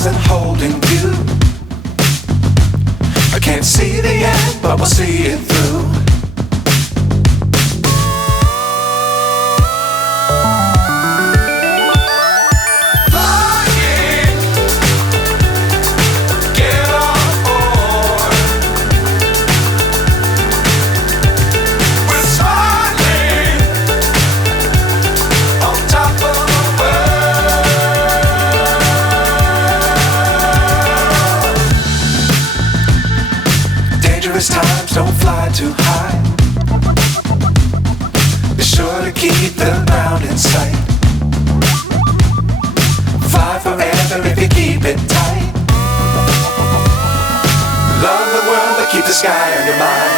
stars and holding you. I can't see the end, but we'll see it through. Times don't fly too high. Be sure to keep the ground in sight. Fly forever if you keep it tight. Love the world but keep the sky on your mind.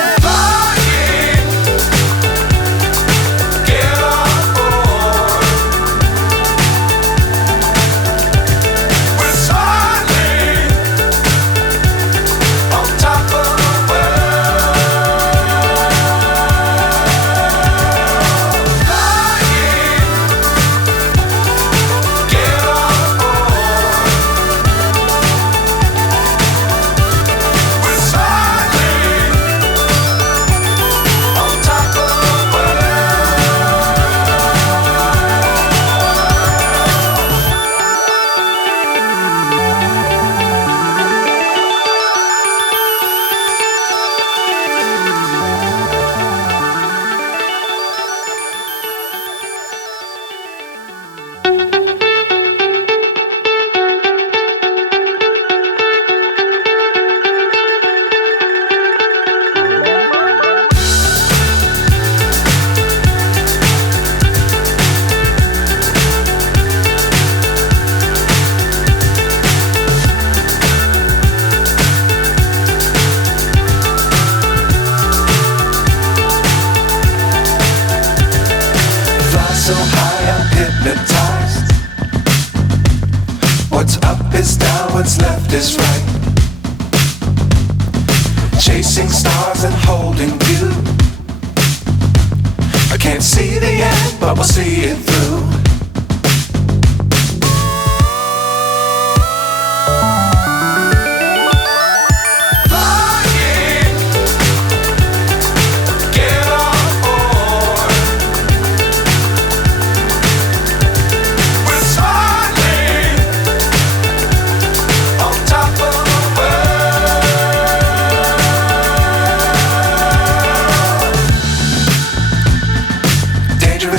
So high I'm hypnotized. What's up is down, what's left is right. Chasing stars and holding you. I can't see the end, but we'll see it through.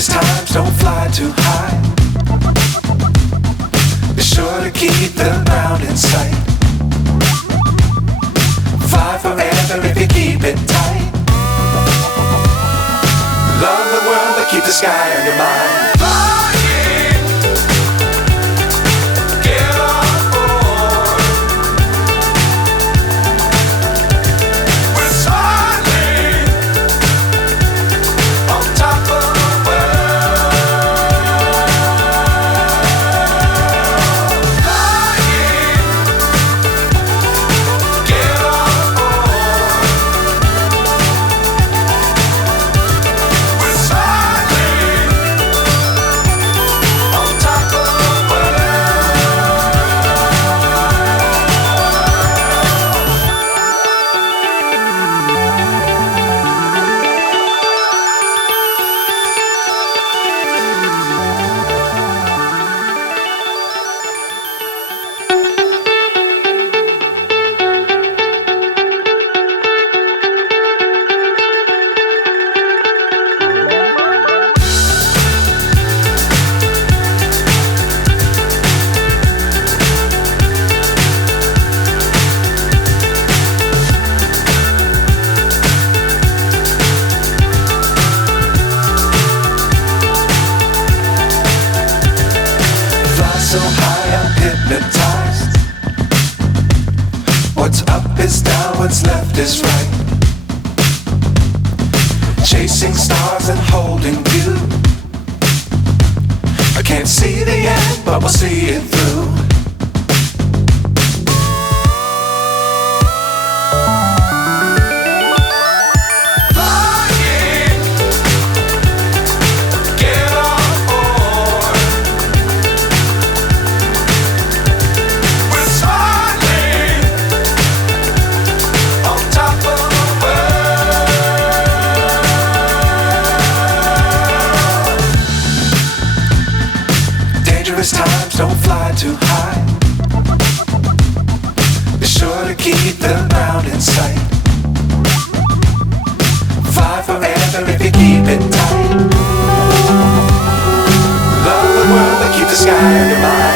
Times don't fly too high. Be sure to keep the ground in sight. Fly forever if you keep it tight. Love the world but keep the sky on your mind. So high I'm hypnotized. What's up is down, what's left is right. Chasing stars and holding you. I can't see the end, but we'll see it through. don't fly too high. Be sure to keep the ground in sight. Fly forever if you keep it tight. Love the world but keep the sky on your mind.